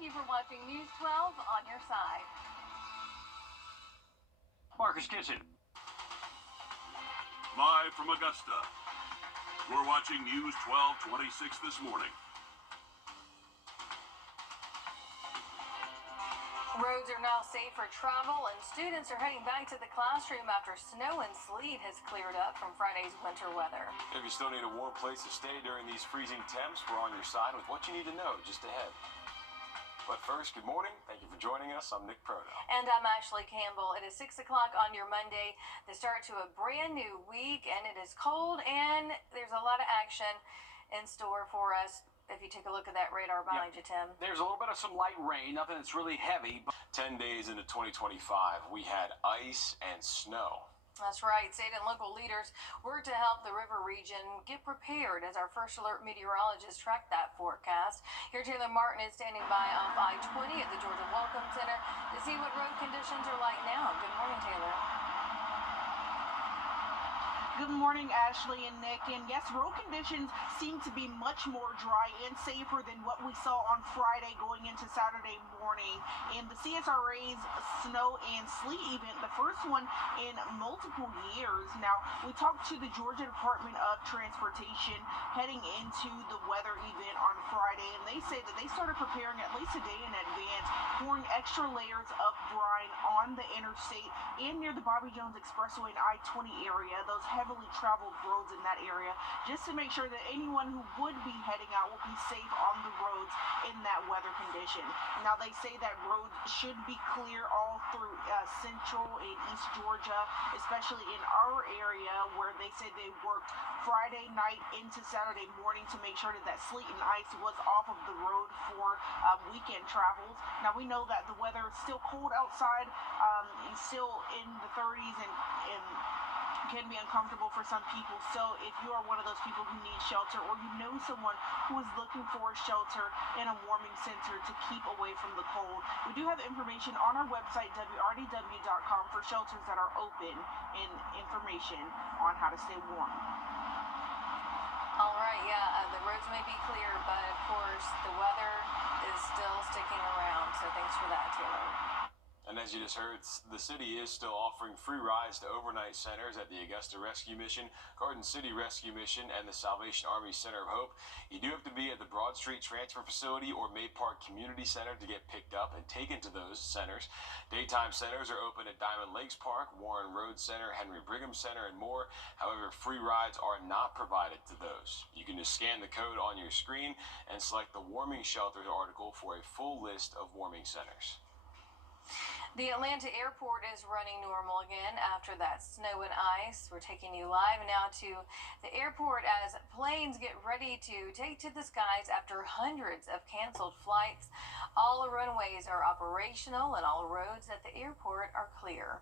Thank you for watching News 12 on your side. Marcus Kitchen. Live from Augusta. We're watching News 1226 this morning. Roads are now safe for travel, and students are heading back to the classroom after snow and sleet has cleared up from Friday's winter weather. If you still need a warm place to stay during these freezing temps, we're on your side with what you need to know just ahead. But first, good morning. Thank you for joining us. I'm Nick Proto. And I'm Ashley Campbell. It is 6 o'clock on your Monday, the start to a brand new week, and it is cold, and there's a lot of action in store for us. If you take a look at that radar behind you, Tim. There's a little bit of some light rain, nothing that's really heavy. But 10 days into 2025, we had ice and snow. That's right. State and local leaders work to help the river region get prepared as our first alert meteorologists track that forecast. Here, Taylor Martin is standing by off I-20 at the Georgia Welcome Center to see what road conditions are like now. Good morning, Taylor. Good morning, Ashley and Nick. And yes, road conditions seem to be much more dry and safer than what we saw on Friday going into Saturday morning. And the CSRA's snow and sleet event, the first one in multiple years. Now, we talked to the Georgia Department of Transportation heading into the weather event on Friday, and they say that they started preparing at least a day in advance, pouring extra layers of brine on the interstate and near the Bobby Jones Expressway and I-20 area, those heavily traveled roads in that area, just to make sure that anyone who would be heading out will be safe on the roads in that weather condition. Now, they say that roads should be clear all through central and east Georgia, especially in our area where they say they worked Friday night into Saturday morning to make sure that that sleet and ice was off of the road for weekend travels. Now, we know that the weather is still cold outside, still in the 30s and can be uncomfortable for some people. So if you are one of those people who need shelter, or you know someone who is looking for a shelter in a warming center to keep away from the cold, we do have information on our website, wrdw.com, for shelters that are open and information on how to stay warm. All right, the roads may be clear, but of course the weather is still sticking around. So thanks for that, Taylor. And as you just heard, the city is still offering free rides to overnight centers at the Augusta Rescue Mission, Garden City Rescue Mission, and the Salvation Army Center of Hope. You do have to be at the Broad Street Transfer Facility or May Park Community Center to get picked up and taken to those centers. Daytime centers are open at Diamond Lakes Park, Warren Road Center, Henry Brigham Center, and more. However, free rides are not provided to those. You can just scan the code on your screen and select the Warming Shelters article for a full list of warming centers. The Atlanta airport is running normal again after that snow and ice. We're taking you live now to the airport as planes get ready to take to the skies after hundreds of canceled flights. All the runways are operational and all roads at the airport are clear.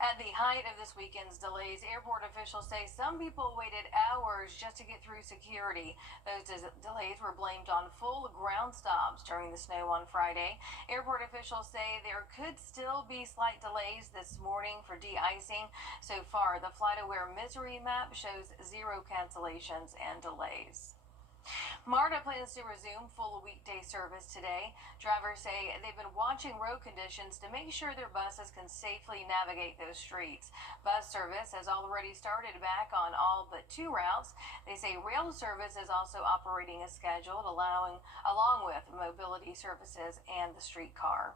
At the height of this weekend's delays, airport officials say some people waited hours just to get through security. Those delays were blamed on full ground stops during the snow on Friday. Airport officials say there could still be slight delays this morning for de-icing. So far, the FlightAware Misery map shows 0 cancellations and delays. MARTA plans to resume full weekday service today. Drivers say they've been watching road conditions to make sure their buses can safely navigate those streets. Bus service has already started back on all but 2 routes. They say rail service is also operating as scheduled, along with mobility services and the streetcar.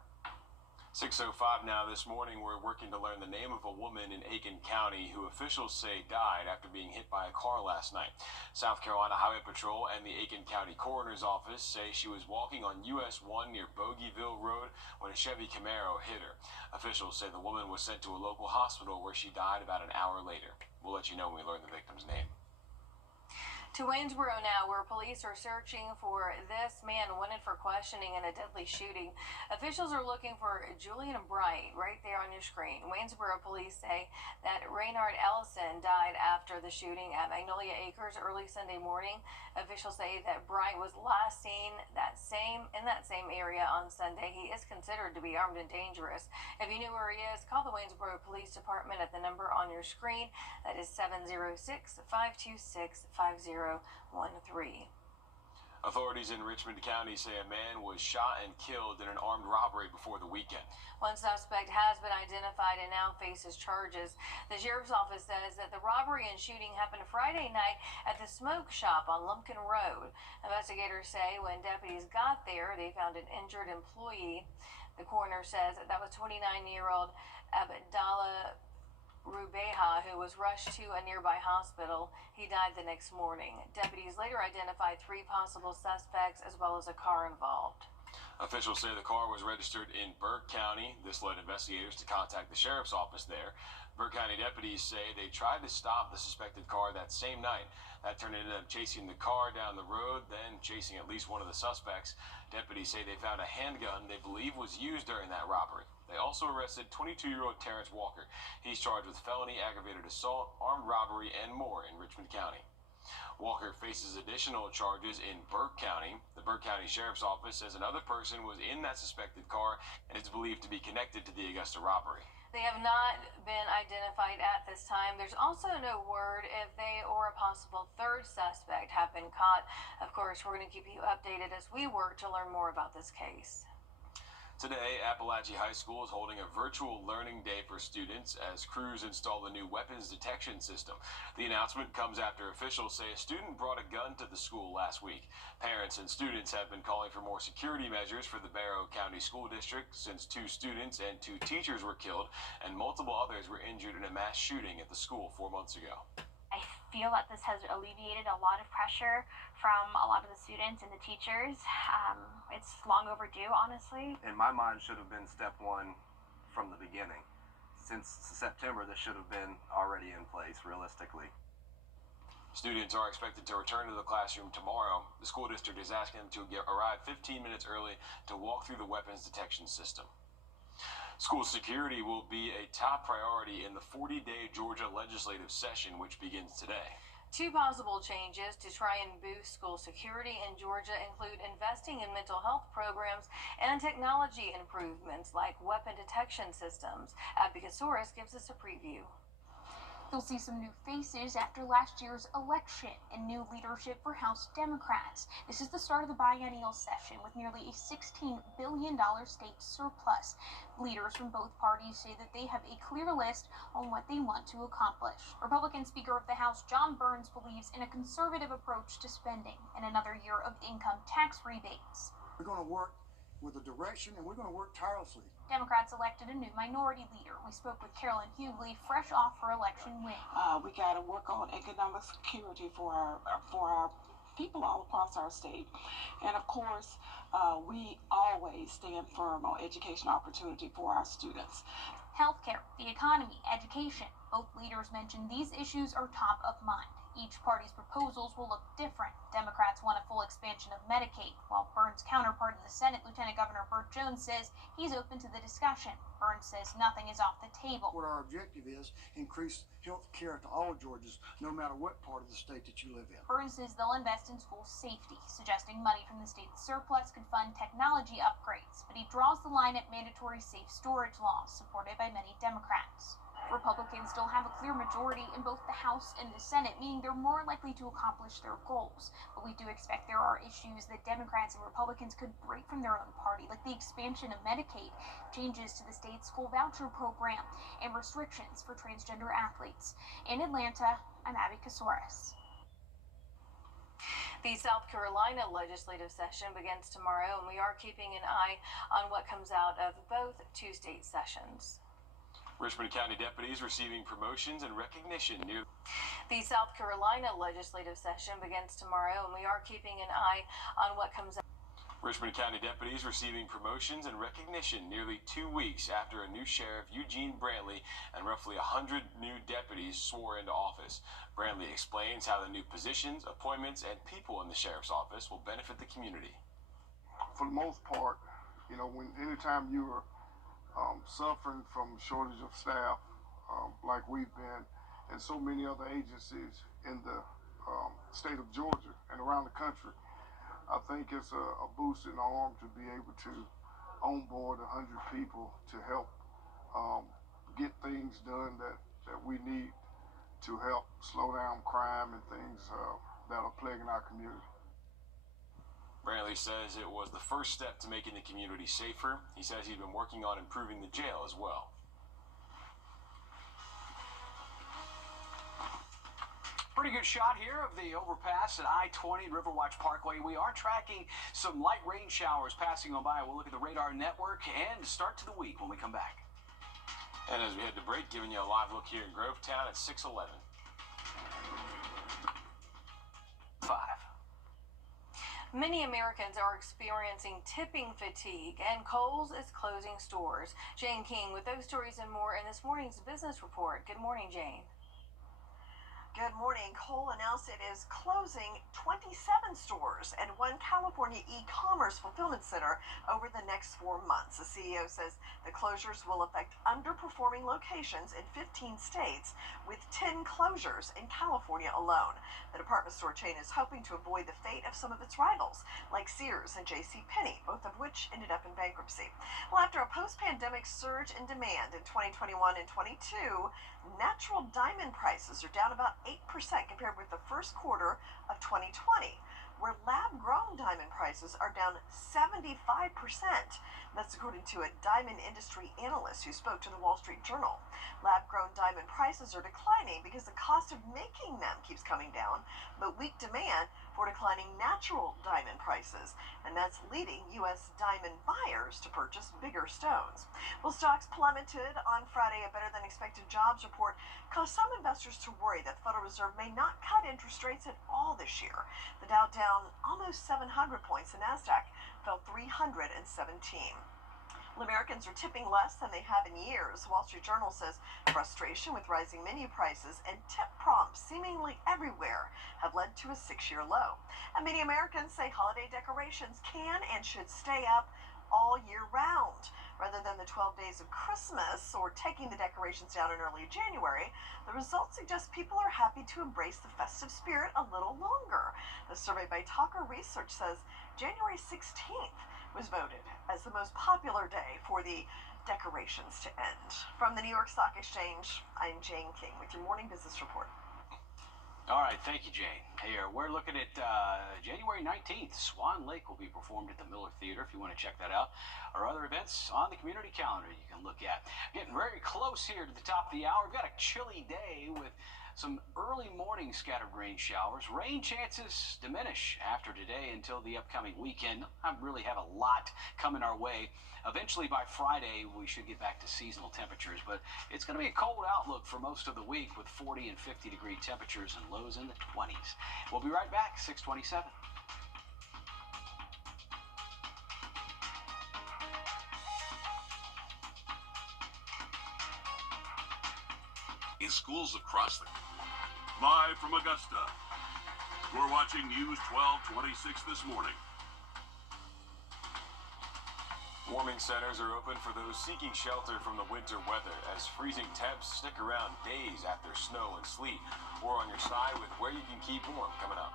6:05 now this morning, we're working to learn the name of a woman in Aiken County who officials say died after being hit by a car last night. South Carolina Highway Patrol and the Aiken County Coroner's Office say she was walking on US 1 near Bogeyville Road when a Chevy Camaro hit her. Officials say the woman was sent to a local hospital where she died about an hour later. We'll let you know when we learn the victim's name. To Waynesboro now, where police are searching for this man wanted for questioning in a deadly shooting. Officials are looking for Julian Bright right there on your screen. Waynesboro police say that Raynard Ellison died after the shooting at Magnolia Acres early Sunday morning. Officials say that Bright was last seen in that same area on Sunday. He is considered to be armed and dangerous. If you knew where he is, call the Waynesboro Police Department at the number on your screen. That is 706-526-5013. Authorities in Richmond County say a man was shot and killed in an armed robbery before the weekend. One suspect has been identified and now faces charges. The sheriff's office says that the robbery and shooting happened Friday night at the smoke shop on Lumpkin Road. Investigators say when deputies got there, they found an injured employee. The coroner says that was 29-year-old Abdallah Rubeha, who was rushed to a nearby hospital. He died the next morning. Deputies later identified 3 possible suspects as well as a car involved. Officials say the car was registered in Burke County. This led investigators to contact the sheriff's office there. Burke County deputies say they tried to stop the suspected car that same night. That turned into them chasing the car down the road, then chasing at least one of the suspects. Deputies say they found a handgun they believe was used during that robbery. They also arrested 22-year-old Terrence Walker. He's charged with felony aggravated assault, armed robbery, and more in Richmond County. Walker faces additional charges in Burke County. The Burke County Sheriff's Office says another person was in that suspected car and is believed to be connected to the Augusta robbery. They have not been identified at this time. There's also no word if they or a possible third suspect have been caught. Of course, we're going to keep you updated as we work to learn more about this case. Today, Appalachia High School is holding a virtual learning day for students as crews install the new weapons detection system. The announcement comes after officials say a student brought a gun to the school last week. Parents and students have been calling for more security measures for the Barrow County School District since 2 students and 2 teachers were killed and multiple others were injured in a mass shooting at the school 4 months ago. I feel that this has alleviated a lot of pressure from a lot of the students and the teachers. It's long overdue, honestly. In my mind, should have been step 1 from the beginning. Since September, this should have been already in place, realistically. Students are expected to return to the classroom tomorrow. The school district is asking them to arrive 15 minutes early to walk through the weapons detection system. School security will be a top priority in the 40-day Georgia legislative session, which begins today. 2 possible changes to try and boost school security in Georgia include investing in mental health programs and technology improvements like weapon detection systems. Abby Kasoris gives us a preview. You'll see some new faces after last year's election and new leadership for House Democrats. This is the start of the biennial session with nearly a $16 billion state surplus. Leaders from both parties say that they have a clear list on what they want to accomplish. Republican Speaker of the House John Burns believes in a conservative approach to spending and another year of income tax rebates. We're going to work with a direction, and we're going to work tirelessly. Democrats elected a new minority leader. We spoke with Carolyn Hughley, fresh off her election win. We got to work on economic security for our people all across our state, and of course, we always stand firm on education opportunity for our students. Healthcare, the economy, education. Both leaders mentioned these issues are top of mind. Each party's proposals will look different. Democrats want a full expansion of Medicaid, while Burns' counterpart in the Senate, Lieutenant Governor Burt Jones, says he's open to the discussion. Burns says nothing is off the table. What our objective is, increase health care to all Georgians, no matter what part of the state that you live in. Burns says they'll invest in school safety, suggesting money from the state's surplus could fund technology upgrades. But he draws the line at mandatory safe storage laws, supported by many Democrats. Republicans still have a clear majority in both the House and the Senate, meaning they're more likely to accomplish their goals. But we do expect there are issues that Democrats and Republicans could break from their own party, like the expansion of Medicaid, changes to the state's school voucher program, and restrictions for transgender athletes. In Atlanta, I'm Abby Kasoris. The South Carolina legislative session begins tomorrow, and we are keeping an eye on what comes out of both 2 state sessions. Richmond County deputies receiving promotions and recognition near The South Carolina legislative session begins tomorrow, and we are keeping an eye on what comes out. Richmond County deputies receiving promotions and recognition nearly 2 weeks after a new sheriff, Eugene Brantley, and roughly 100 new deputies swore into office. Brantley explains how the new positions, appointments, and people in the sheriff's office will benefit the community. For the most part, anytime you are suffering from shortage of staff, like we've been, and so many other agencies in the state of Georgia and around the country, I think it's a boost in our arm to be able to onboard 100 people to help get things done that we need to help slow down crime and things that are plaguing our community. Brantley says it was the first step to making the community safer. He says he's been working on improving the jail as well. Pretty good shot here of the overpass at I-20 Riverwatch Parkway. We are tracking some light rain showers passing on by. We'll look at the radar network and start to the week when we come back. And as we head to break, giving you a live look here in Grovetown at 6:11. 5. Many Americans are experiencing tipping fatigue, and Kohl's is closing stores. Jane King with those stories and more in this morning's business report. Good morning, Jane. Good morning. Kohl announced it is closing 27 stores and one California e-commerce fulfillment center over the next 4 months. The CEO says the closures will affect underperforming locations in 15 states, with 10 closures in California alone. The department store chain is hoping to avoid the fate of some of its rivals, like Sears and JCPenney, both of which ended up in bankruptcy. Well, after a post-pandemic surge in demand in 2021 and 22, natural diamond prices are down about 8% compared with the first quarter of 2020, where lab-grown diamond prices are down 75%. That's according to a diamond industry analyst who spoke to the Wall Street Journal. Lab-grown diamond prices are declining because the cost of making them keeps coming down, but weak demand for declining natural diamond prices, and that's leading U.S. diamond buyers to purchase bigger stones. Well, stocks plummeted on Friday. A better-than-expected jobs report caused some investors to worry that the Federal Reserve may not cut interest rates at all this year. The Dow down almost 700 points. The Nasdaq fell 317. Americans are tipping less than they have in years. Wall Street Journal says frustration with rising menu prices and tip prompts seemingly everywhere have led to a 6-year low. And many Americans say holiday decorations can and should stay up all year round. Rather than the 12 days of Christmas or taking the decorations down in early January, the results suggest people are happy to embrace the festive spirit a little longer. The survey by Talker Research says January 16th was voted as the most popular day for the decorations to end. From the New York Stock Exchange, I'm Jane King with your morning business report. All right, thank you, Jane. Here, we're looking at January 19th. Swan Lake will be performed at the Miller Theater if you want to check that out. Or other events on the community calendar you can look at. Getting very close here to the top of the hour. We've got a chilly day with some early morning scattered rain showers. Rain chances diminish after today until the upcoming weekend. I really have a lot coming our way. Eventually by Friday, we should get back to seasonal temperatures, but it's going to be a cold outlook for most of the week with 40 and 50 degree temperatures and lows in the 20s. We'll be right back, 6:27. In schools across the live from Augusta, we're watching News 1226 this morning. Warming centers are open for those seeking shelter from the winter weather, as freezing temps stick around days after snow and sleet. We're on your side with where you can keep warm coming up.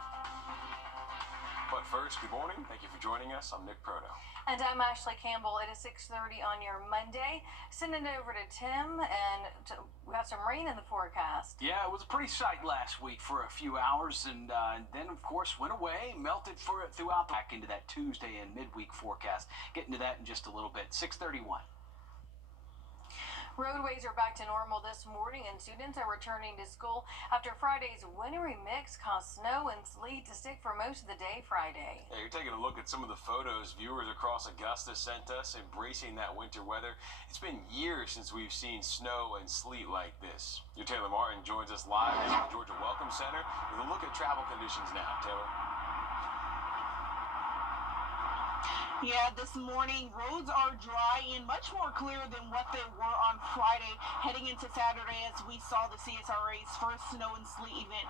But first, good morning. Thank you for joining us. I'm Nick Proto. And I'm Ashley Campbell. It is 6:30 on your Monday. Sending it over to Tim, and we got some rain in the forecast. Yeah, it was a pretty sight last week for a few hours, and then, of course, went away, melted throughout back into that Tuesday and midweek forecast. Get into that in just a little bit. 6:31. Roadways are back to normal this morning, and students are returning to school after Friday's wintry mix caused snow and sleet to stick for most of the day Friday. Yeah, you're taking a look at some of the photos viewers across Augusta sent us, embracing that winter weather. It's been years since we've seen snow and sleet like this. Your Taylor Martin joins us live at the Georgia Welcome Center with a look at travel conditions now. Taylor. Yeah, this morning roads are dry and much more clear than what they were on Friday, heading into Saturday as we saw the CSRA's first snow and sleet event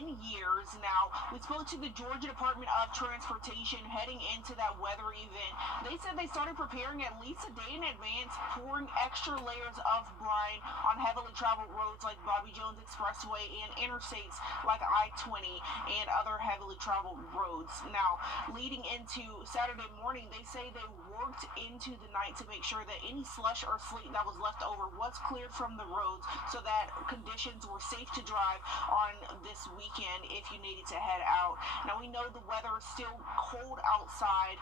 in years now. We spoke to the Georgia Department of Transportation heading into that weather event. They said they started preparing at least a day in advance, pouring extra layers of brine on heavily traveled roads like Bobby Jones Expressway and interstates like I-20 and other heavily traveled roads. Now, leading into Saturday morning, They say they worked into the night to make sure that any slush or sleet that was left over was cleared from the roads so that conditions were safe to drive on this weekend if you needed to head out. Now, we know the weather is still cold outside,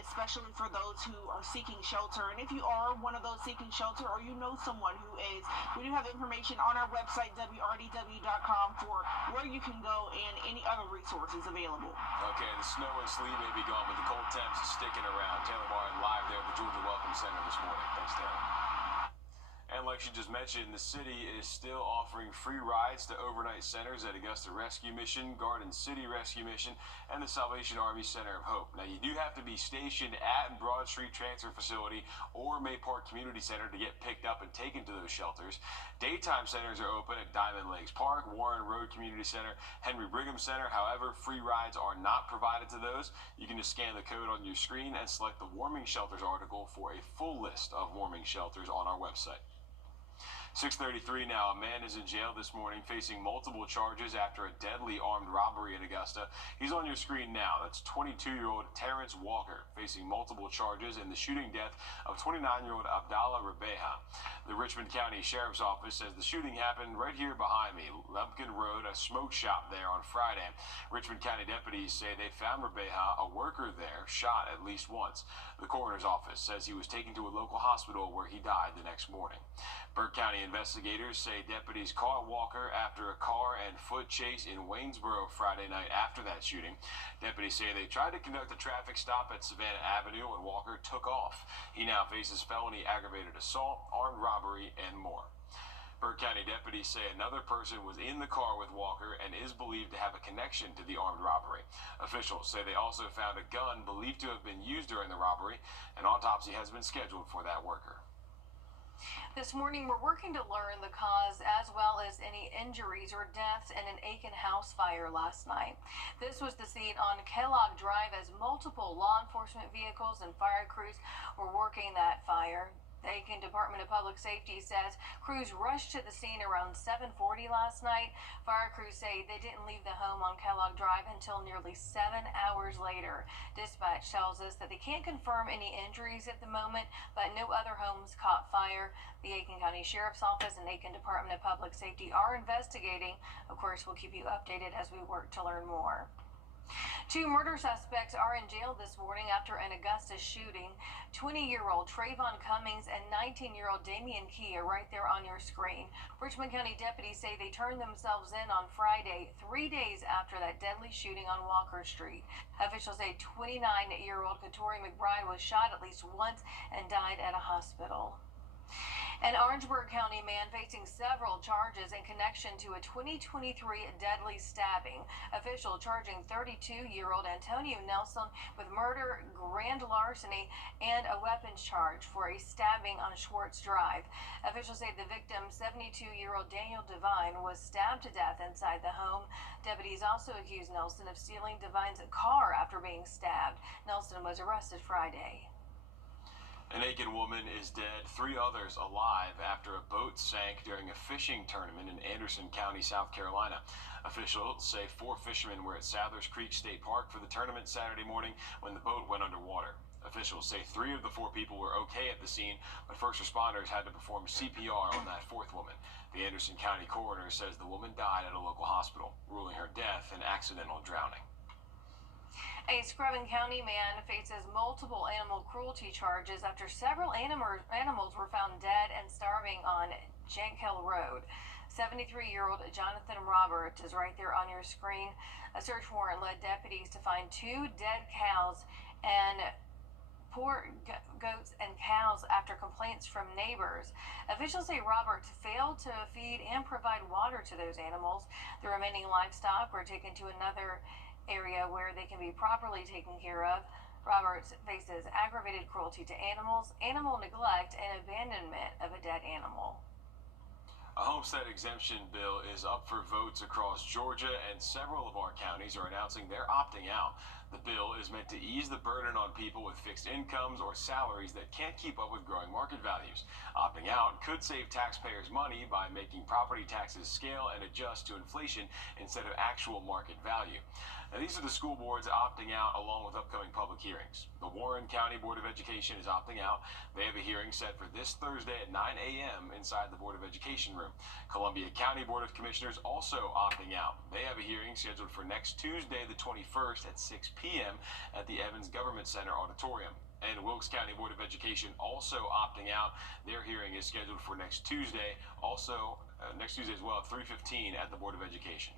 especially for those who are seeking shelter. And if you are one of those seeking shelter or you know someone who is, we do have information on our website, wrdw.com, for where you can go and any other resources available. Okay, the snow and sleet may be gone, but the cold temps is sticking around. Taylor Martin live there at the Georgia Welcome Center this morning. Thanks, Taylor. And like she just mentioned, the city is still offering free rides to overnight centers at Augusta Rescue Mission, Garden City Rescue Mission, and the Salvation Army Center of Hope. Now, you do have to be stationed at Broad Street Transfer Facility or May Park Community Center to get picked up and taken to those shelters. Daytime centers are open at Diamond Lakes Park, Warren Road Community Center, Henry Brigham Center. However, free rides are not provided to those. You can just scan the code on your screen and select the warming shelters article for a full list of warming shelters on our website. 6:33 now. A man is in jail this morning facing multiple charges after a deadly armed robbery in Augusta. He's on your screen now. That's 22-year-old Terrence Walker facing multiple charges in the shooting death of 29-year-old Abdallah Rebeha. The Richmond County Sheriff's Office says the shooting happened right here behind me, Lumpkin Road, a smoke shop there on Friday. Richmond County deputies say they found Rebeha, a worker there, shot at least once. The coroner's office says he was taken to a local hospital where he died the next morning. Burke County investigators say deputies caught Walker after a car and foot chase in Waynesboro Friday night after that shooting. Deputies say they tried to conduct a traffic stop at Savannah Avenue when Walker took off. He now faces felony aggravated assault, armed robbery, and more. Burke County deputies say another person was in the car with Walker and is believed to have a connection to the armed robbery. Officials say they also found a gun believed to have been used during the robbery. An autopsy has been scheduled for that worker. This morning, we're working to learn the cause as well as any injuries or deaths in an Aiken house fire last night. This was the scene on Kellogg Drive as multiple law enforcement vehicles and fire crews were working that fire. The Aiken Department of Public Safety says crews rushed to the scene around 7:40 last night. Fire crews say they didn't leave the home on Kellogg Drive until nearly 7 hours later. Dispatch tells us that they can't confirm any injuries at the moment, but no other homes caught fire. The Aiken County Sheriff's Office and Aiken Department of Public Safety are investigating. Of course, we'll keep you updated as we work to learn more. 2 murder suspects are in jail this morning after an Augusta shooting. 20-year-old Trayvon Cummings and 19-year-old Damian Key are right there on your screen. Richmond County deputies say they turned themselves in on Friday, 3 days after that deadly shooting on Walker Street. Officials say 29-year-old Katori McBride was shot at least once and died at a hospital. An Orangeburg County man facing several charges in connection to a 2023 deadly stabbing. Official charging 32-year-old Antonio Nelson with murder, grand larceny, and a weapons charge for a stabbing on Schwartz Drive. Officials say the victim, 72-year-old Daniel Devine, was stabbed to death inside the home. Deputies also accused Nelson of stealing Devine's car after being stabbed. Nelson was arrested Friday. An Aiken woman is dead, 3 others alive after a boat sank during a fishing tournament in Anderson County, South Carolina. Officials say 4 fishermen were at Sadler's Creek State Park for the tournament Saturday morning when the boat went underwater. Officials say 3 of the 4 people were okay at the scene, but first responders had to perform CPR on that 4th woman. The Anderson County coroner says the woman died at a local hospital, ruling her death an accidental drowning. A Screven County man faces multiple animal cruelty charges after several animals were found dead and starving on Jenkill Road. 73-year-old Jonathan Roberts is right there on your screen. A search warrant led deputies to find 2 dead cows and poor goats and cows after complaints from neighbors. Officials say Roberts failed to feed and provide water to those animals. The remaining livestock were taken to another area where they can be properly taken care of. Roberts faces aggravated cruelty to animals, animal neglect, and abandonment of a dead animal. A homestead exemption bill is up for votes across Georgia, and several of our counties are announcing they're opting out. The bill is meant to ease the burden on people with fixed incomes or salaries that can't keep up with growing market values. Opting out could save taxpayers money by making property taxes scale and adjust to inflation instead of actual market value. Now, these are the school boards opting out along with upcoming public hearings. The Warren County Board of Education is opting out. They have a hearing set for this Thursday at 9 a.m. inside the Board of Education room. Columbia County Board of Commissioners also opting out. They have a hearing scheduled for next Tuesday, the 21st at 6 p.m. at the Evans Government Center auditorium. And Wilkes County Board of Education also opting out. Their hearing is scheduled for next Tuesday, also next Tuesday as well at 3:15 at the Board of Education.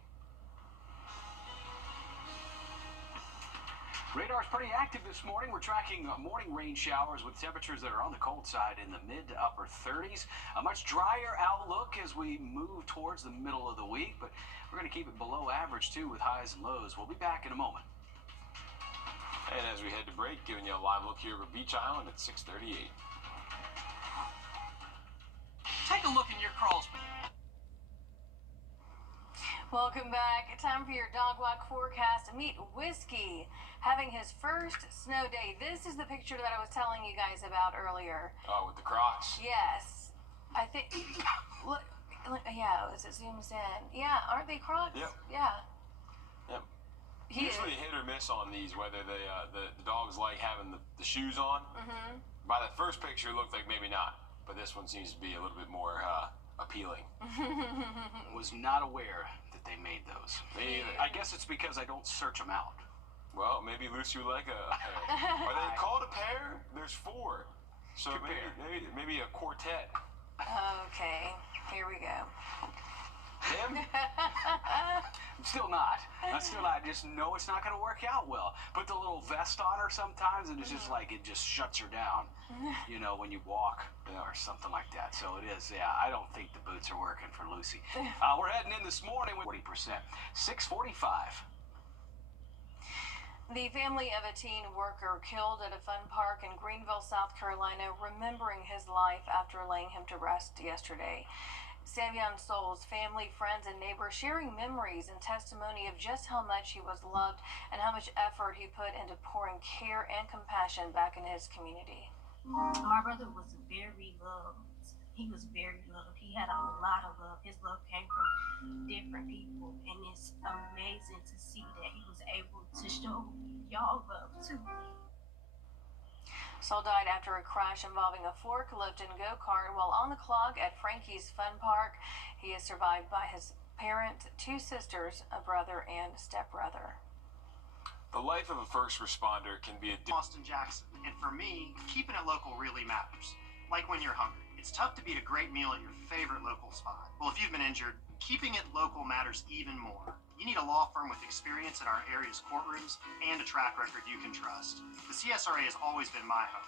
Radar's pretty active this morning. We're tracking morning rain showers with temperatures that are on the cold side in the mid to upper 30s. A much drier outlook as we move towards the middle of the week, but we're going to keep it below average too with highs and lows. We'll be back in a moment. And as we head to break, giving you a live look here over Beach Island at 6:38. Take a look in your crawl space. Welcome back. Time for your dog walk forecast. Meet Whiskey having his first snow day. This is the picture that I was telling you guys about earlier. Oh, with the Crocs. Yes. I think, look, yeah, as it zooms in. Yeah, aren't they Crocs? Yep. Yeah. Yep. Usually hit or miss on these, whether the dogs like having the shoes on. Mm-hmm. By that first picture, it looked like maybe not, but this one seems to be a little bit more appealing. Was not aware that they made those. Me either. I guess it's because I don't search them out. Well, maybe Lucy would like a pair. Are they called a pair? There's 4. So maybe a quartet. Okay, here we go. Him? I'm still not. I just know it's not going to work out well. Put the little vest on her sometimes, and it's just like it just shuts her down, you know, when you walk or something like that. So it is, yeah. I don't think the boots are working for Lucy. We're heading in this morning with 40%. 6:45. The family of a teen worker killed at a fun park in Greenville, South Carolina, remembering his life after laying him to rest yesterday. Savion Soul's family, friends, and neighbors sharing memories and testimony of just how much he was loved and how much effort he put into pouring care and compassion back into his community. My brother was very loved. He was very loved. He had a lot of love. His love came from different people, and it's amazing to see that he was able to show y'all love too. Soul died after a crash involving a forklift and go-kart while on the clock at Frankie's Fun Park. He is survived by his parent, 2 sisters, a brother, and stepbrother. The life of a first responder can be Austin Jackson, and for me, keeping it local really matters. Like when you're hungry. It's tough to beat a great meal at your favorite local spot. Well, if you've been injured, keeping it local matters even more. You need a law firm with experience in our area's courtrooms and a track record you can trust. The CSRA has always been my home.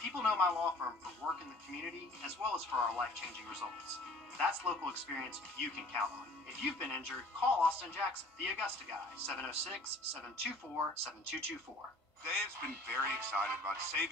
People know my law firm for work in the community as well as for our life-changing results. That's local experience you can count on. If you've been injured, call Austin Jackson, the Augusta guy, 706-724-7224. Dave's been very excited about saving